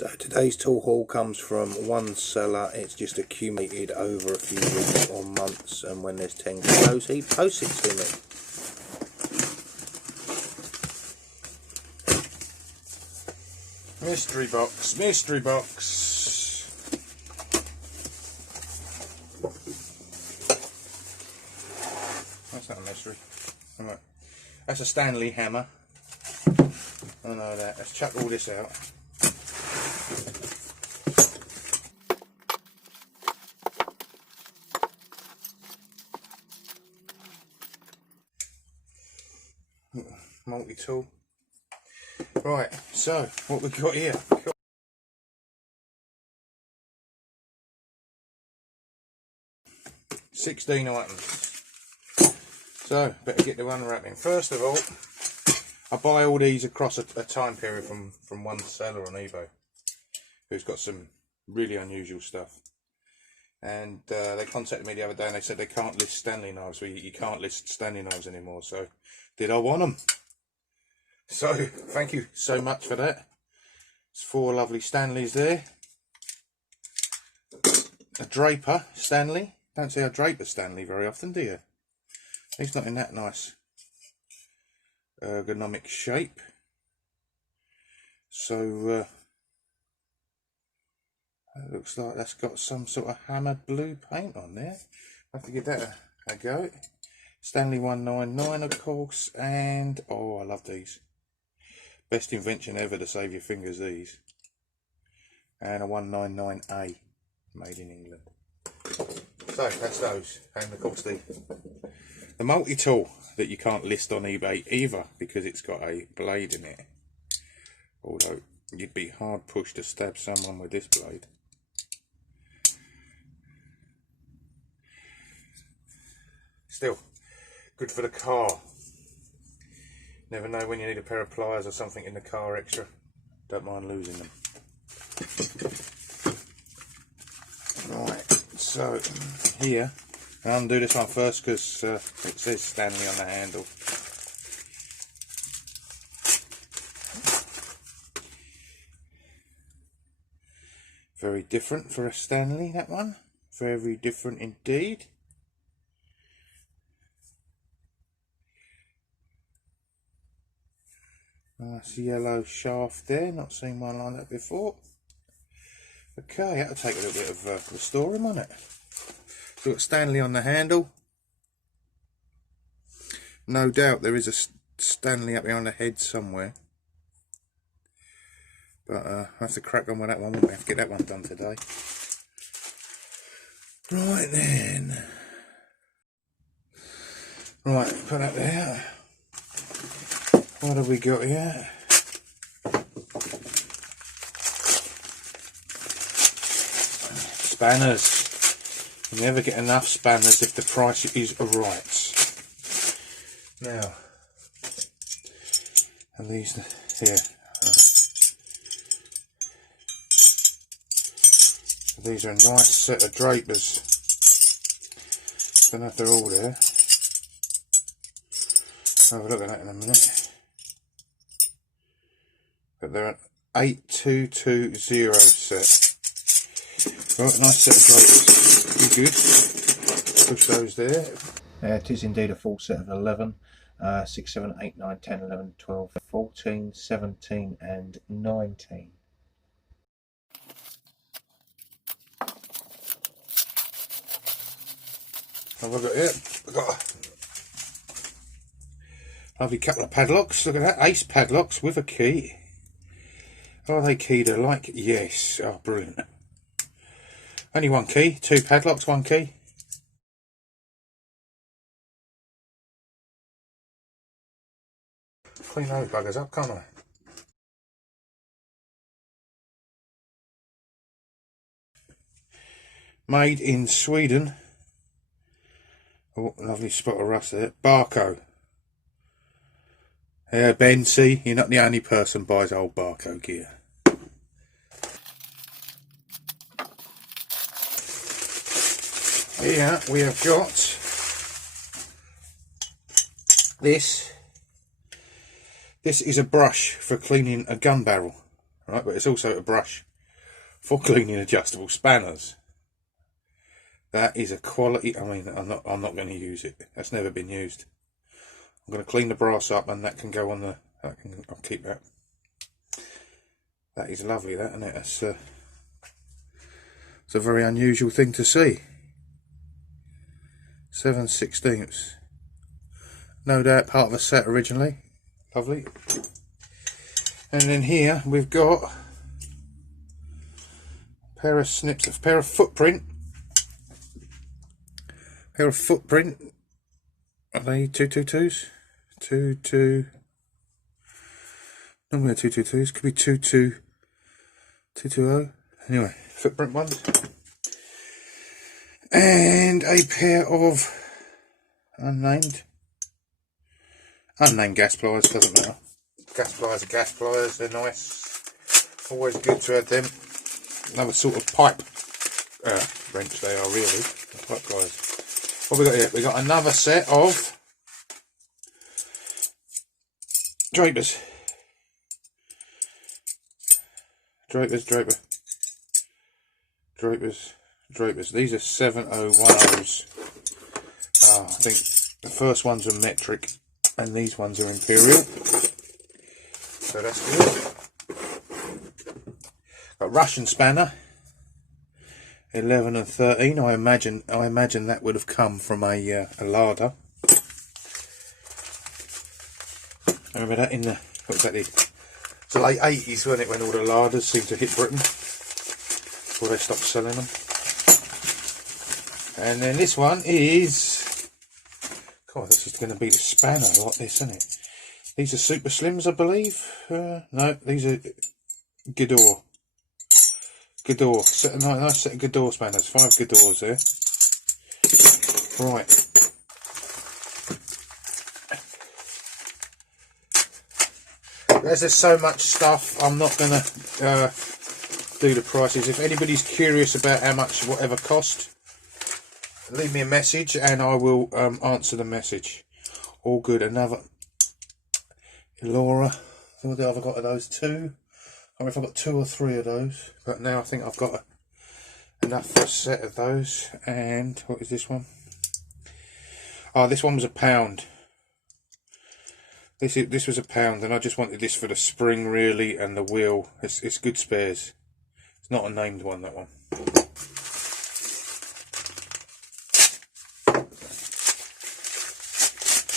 So today's tool haul comes from one seller. It's just accumulated over a few weeks or months, and when there's 10 kilos he posts it to me. Mystery box, mystery box. That's not a mystery. Alright. That's a Stanley hammer. I know that. Let's chuck all this out. Multi-tool. Right, so what we've got here. 16 items. So, better get the unwrapping. First of all, I buy all these across a time period from one seller on eBay who's got some really unusual stuff. And they contacted me the other day and they said they can't list Stanley knives. So you can't list Stanley knives anymore. So, did I want them? So, thank you so much for that. It's 4 lovely Stanleys there. A Draper Stanley. Don't see a Draper Stanley very often, do you? He's not in that nice ergonomic shape. So, it looks like that's got some sort of hammered blue paint on there. I have to give that a go. Stanley 199, of course, and oh, I love these. Best invention ever to save your fingers, these. And a 199A, made in England. So that's those, and of course the multi-tool that you can't list on eBay either because it's got a blade in it. Although you'd be hard pushed to stab someone with this blade. Still, good for the car. Never know when you need a pair of pliers or something in the car extra. Don't mind losing them. Right, so here, I'll undo this one first because it says Stanley on the handle. Very different for a Stanley, that one. Very different indeed. Nice yellow shaft there, not seen one like that before. Okay, that'll take a little bit of restoring on it. So we've got Stanley on the handle. No doubt there is a Stanley up behind the head somewhere. But I have to crack on with that one, won't we? Have to get that one done today. Right then. Right, put that there. What have we got here? Spanners. You never get enough spanners if the price is right. Now, and these here. These are a nice set of Drapers. Don't know if they're all there. I'll have a look at that in a minute. But they're an 8220 set. Right, nice set of Drapers. Be good. Push those there. It is indeed a full set of 11. 6, 7, 8, 9, 10, 11, 12, 14, 17 and 19. What have I got here? I've got a lovely couple of padlocks. Look at that, ace padlocks with a key. Are they keyed alike? Yes. Oh, brilliant. Only one key, 2 padlocks, 1 key. Clean those buggers up, can't I? Made in Sweden. Oh, lovely spot of rust there. Barco. Yeah, Ben, see, you're not the only person who buys old Barco gear. Here we have got this. This is a brush for cleaning a gun barrel, right? But it's also a brush for cleaning adjustable spanners. That is a quality. I mean, I'm not going to use it. That's never been used. I'm going to clean the brass up, and that can go on the. I'll keep that. That is lovely, that, isn't it? It's a very unusual thing to see. 7/16. No doubt part of a set originally. Lovely. And then here we've got a pair of snips, a pair of footprint. Are they 222s? 22. Normally 222s. Could be 220. Anyway, footprint ones. And a pair of unnamed gas pliers. Doesn't matter. Gas pliers are gas pliers. They're nice. Always good to have them. Another sort of pipe wrench they are really. Pipe pliers. What have we got here? We got another set of drapers. Drapers. These are 7010s. I think the first ones are metric and these ones are imperial. So that's good. Got Russian spanner. 11 and 13. I imagine that would have come from a larder. I remember that in the, what was that? It's the late 80s, wasn't it, when all the larders seemed to hit Britain before they stopped selling them. And then this one is, God, this is going to be a spanner like this, isn't it? These are super slims, I believe. No, these are Gidor. Nice set of Gidor spanners. 5 Gidors there. Right. As there's so much stuff, I'm not going to do the prices. If anybody's curious about how much whatever cost, leave me a message and I will answer the message. All good. Another Elora. What have I got of those? 2. I don't know if I've got 2 or 3 of those, but now I think I've got enough for a set of those. And what is this one? Oh, this one was £1. This was £1, and I just wanted this for the spring really and the wheel. It's good spares. It's not a named one, that one.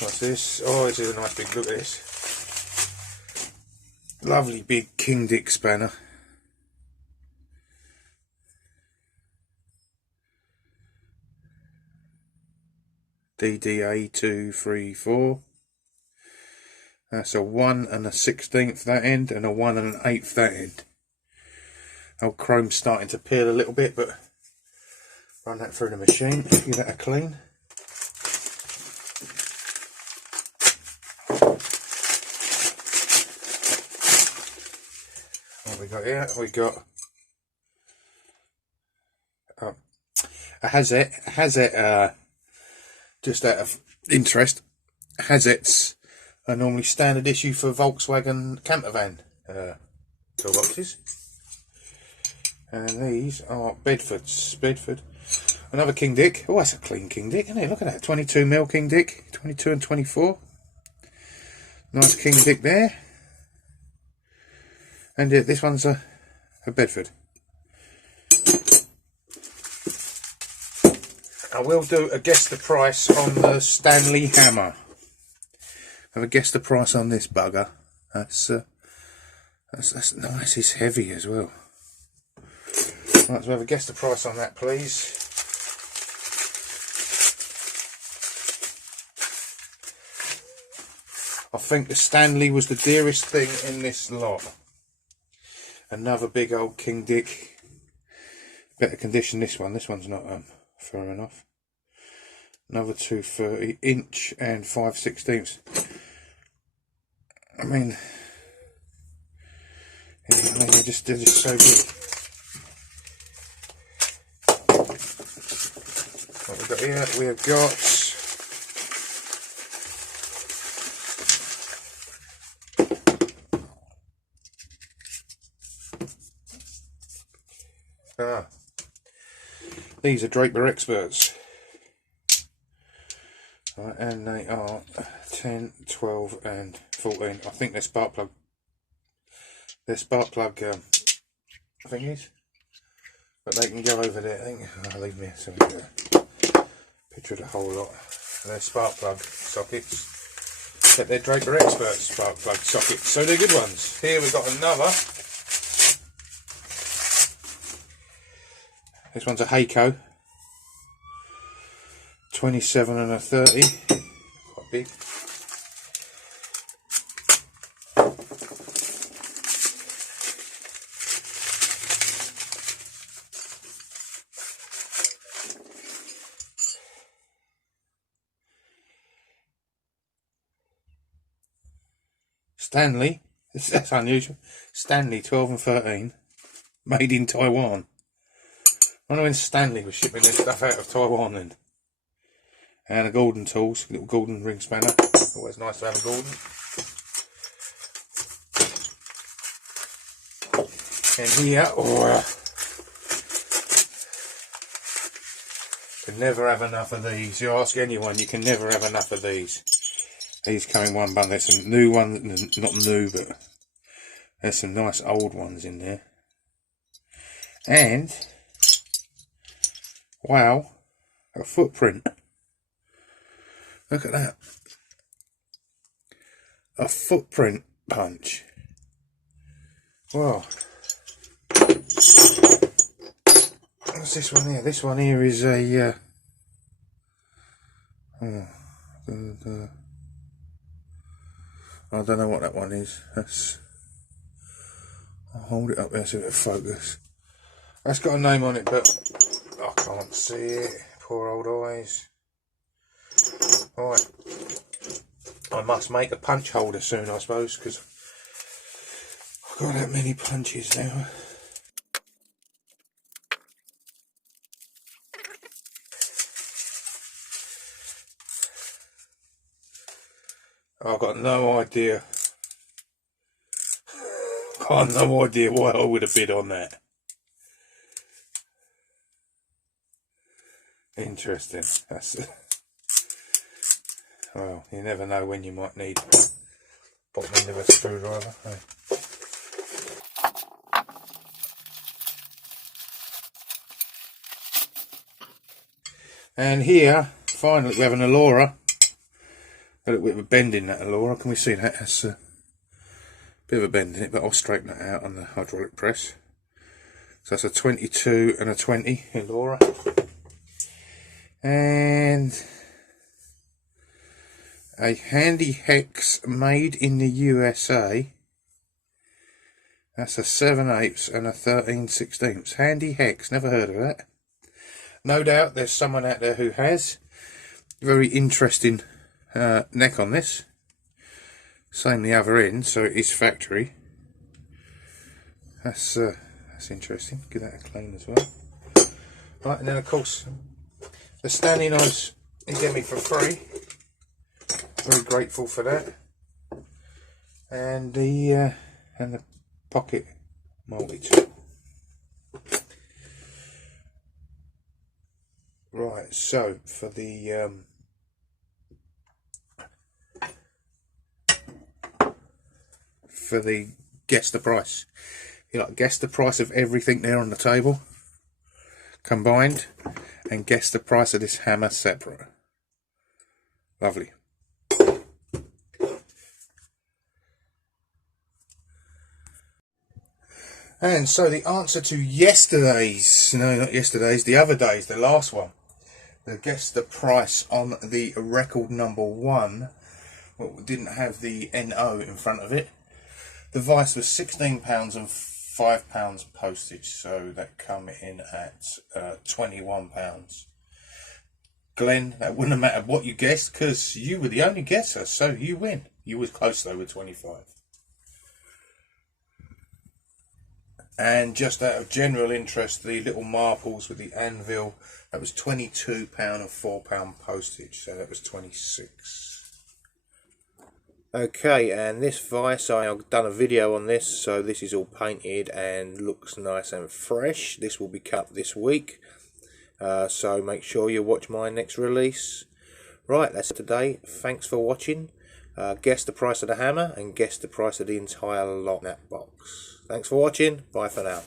What's this? Oh, this is a nice big look at this. Lovely big King Dick spanner. DDA234. That's a 1 and a 16th that end, and a 1 and an 8th that end. Old chrome's starting to peel a little bit, but run that through the machine, give that a clean. What we got here? We got a Hazet. Just out of interest, Hazets are normally standard issue for Volkswagen camper van toolboxes, and these are Bedford. Another King Dick. Oh, that's a clean King Dick, isn't it? Look at that, 22mm King Dick, 22 and 24. Nice King Dick there. And this one's a Bedford. I will do a guess the price on the Stanley hammer. Have a guess the price on this bugger. That's nice. It's heavy as well. Right, so have a guess the price on that, please. I think the Stanley was the dearest thing in this lot. Another big old King Dick. Better condition this one. This one's not fair enough. Another 230 inch and 5/16. I mean, they're just so big. What we've got here? We have got These are Draper Experts. Right, and they are 10, 12 and 14. I think they're spark plug. They're spark plug thingies. But they can go over there. I think I'll leave me some picture of the whole lot. They're spark plug sockets. But they're Draper Experts spark plug sockets. So they're good ones. Here we've got another. This one's a Heiko. 27 and a 30. Quite big. Stanley, that's unusual. Stanley 12 and 13, made in Taiwan. I wonder when Stanley was shipping their stuff out of Taiwan then. And a Gordon tools, little Gordon ring spanner. Always nice to have a Gordon. And here, can never have enough of these. You ask anyone, you can never have enough of these. These come in one bundle. There's some new ones, not new, but there's some nice old ones in there. And, wow, a footprint. Look at that. A footprint punch. Wow. What's this one here? This one here is a I don't know what that one is. That's. I'll hold it up there so it'll focus. That's got a name on it, but I can't see it. Poor old eyes. Right. I must make a punch holder soon, I suppose, because I've got that many punches now. I've got no idea. I've got no idea why I would have bid on that. Interesting. That's well, you never know when you might need bottom end of a screwdriver. Hey. And here, finally, we have an Allura. A little bit of a bend in that Allura. Can we see that? That's a bit of a bend in it, but I'll straighten that out on the hydraulic press. So that's a 22 and a 20 Allura. And a Handy Hex made in the USA. That's a 7/8 and a 13/16. Handy Hex, never heard of that. No doubt there's someone out there who has. Very interesting neck on this. Same the other end, so it is factory. That's interesting. Give that a clean as well. Right, and then of course the Stanley knives he gave me for free. Very grateful for that. And the pocket multi-tool. Right, so for the guess the price. You like guess the price of everything there on the table combined, and guess the price of this hammer separate. Lovely. And so the answer to yesterday's, no, not yesterday's, the other day's, the last one. Guess the price on the record number 1. Well, didn't have the NO in front of it. The vice was £16 and £5 postage, so that come in at £21. Glenn, that wouldn't have mattered what you guessed, because you were the only guesser, so you win. You was close though with 25. And just out of general interest, the little marbles with the anvil, that was £22 and £4 postage, so that was 26. Okay, and this vise, I've done a video on this, so this is all painted and looks nice and fresh. This will be cut this week, so make sure you watch my next release. Right, that's it today. Thanks for watching. Guess the price of the hammer and guess the price of the entire lot in that box. Thanks for watching. Bye for now.